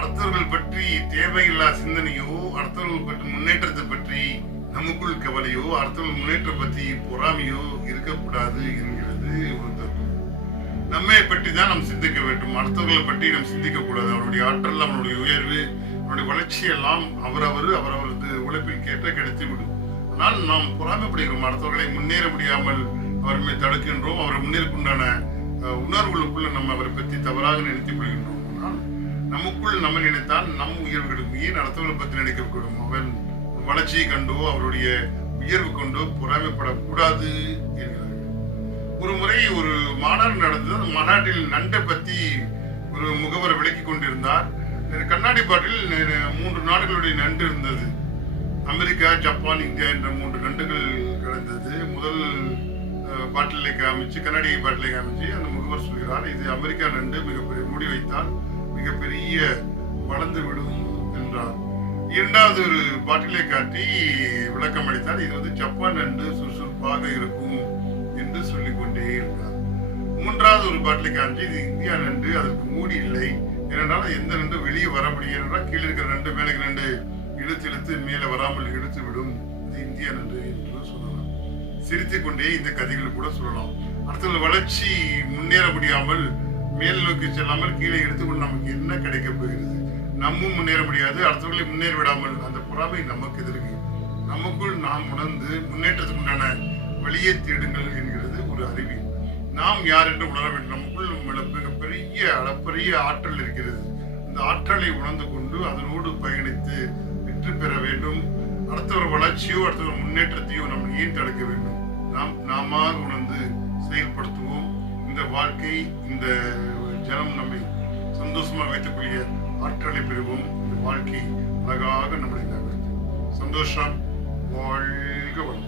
அடுத்தவர்கள் பற்றி தேவையில்லா சிந்தனையோ, அடுத்தவர்கள் பற்றி முன்னேற்றத்தை பற்றி நமக்குள் கவலையோ, அடுத்தவர்கள் முன்னேற்றம் பற்றி பொறாமையோ இருக்கக்கூடாது என்கிறது ஒரு தத்துவம். நம்மை பற்றி தான் நாம் சிந்திக்க வேண்டும். அடுத்தவர்களை பற்றி நாம் சிந்திக்க கூடாது. அவருடைய ஆற்றல், அவனுடைய உயர்வு, அவருடைய வளர்ச்சி எல்லாம் அவரவரது உழைப்பில் கேட்ட கிடைத்து விடும். ஆனால் நாம் பொறாமைப்படுகிறோம். அடுத்தவர்களை முன்னேற முடியாமல் அவரை தடுக்கின்றோம். அவரை முன்னேற்குண்டான உணர்வுகளுக்குள்ள நம்ம அவரை பற்றி தவறாக நினைத்துக் கொள்கின்றோம். ஆனால் நமக்குள் நம்ம நினைத்தால் நம் உயர்வுகளுக்கு ஏன் அடுத்தவர்களை பற்றி நினைக்கக்கூடும்? அவன் வளர்ச்சியை கண்டோ அவருடைய உயர்வு கொண்டோ பொறாமைப்படக்கூடாது என்கிறார்கள். ஒரு முறை ஒரு மாநாடு நடந்தது. அந்த மாநாட்டில் நண்டை பற்றி ஒரு முகவர் விளக்கி கொண்டிருந்தார். கண்ணாடி பாட்டில் 3 நாடுகளுடைய நண்டு இருந்தது. அமெரிக்கா, ஜப்பான், இந்தியா என்ற 3 நண்டுகள் கிடந்தது. முதல் பாட்டிலை காமிச்சு, கண்ணாடி பாட்டிலை காமிச்சு அந்த முகவர் சொல்கிறார், இது அமெரிக்கா நண்டு, மிகப்பெரிய மூடி வைத்தால் மிகப்பெரிய வளர்ந்து விடும் என்றார். 2வது ஒரு பாட்டிலை காட்டி விளக்கம் அளித்தார், இது வந்து ஜப்பான் நண்டு, சுறுசுறுப்பாக இருக்கும் என்று சொல்லிக் கொண்டே இருந்தார். 3வது ஒரு பாட்டிலை காமிச்சு, இது இந்தியா நண்டு, அதற்கு மூடி இல்லை, ஏனென்றால் எந்த நண்டு வெளியே வர முடியும் என்றால் கீழே இருக்கிற நண்டு மேலே நண்டு இழுத்து மேலே வராமல் இழுத்து விடும், இது இந்திய நன்று என்று சொல்லலாம். சிரித்துக் கொண்டே இந்த கதைகள் கூட சொல்லலாம். அடுத்த வளர்ச்சி முன்னேற முடியாமல் மேல் நோக்கி செல்லாமல் கீழே எடுத்துக்கொண்டு நமக்கு என்ன கிடைக்கப் போகிறது? நம்மும் முன்னேற முடியாது, அடுத்தவர்களை முன்னேற விடாமல் அந்த பொறாமை நமக்கு எதிர்க்கு. நமக்குள் நாம் உணர்ந்து முன்னேற்றத்துக்கு உண்டான வழியே தேடுங்கள் என்கிறது ஒரு அறிவியல். நாம் யார் என்று உணர வேண்டும். நமக்குள் மிகப்பெரிய அளப்பரிய ஆற்றல் இருக்கிறது. அந்த ஆற்றலை உணர்ந்து கொண்டு அதனோடு பயணித்து வெற்றி பெற வேண்டும். அடுத்தவர் வளர்ச்சியோ அடுத்தவர் முன்னேற்றத்தையோ நம்ம ஏன் தடுக்க வேண்டும்? நாம உணர்ந்து செயல்படுத்துவோம். இந்த வாழ்க்கை, இந்த ஜனம் நம்மை சந்தோஷமாக வைத்துக்கூடிய ஆற்றலை பெறுவோம். இந்த வாழ்க்கை அழகாக நம்மளை நகர்த்தும். சந்தோஷம். வாழ்க வளம்.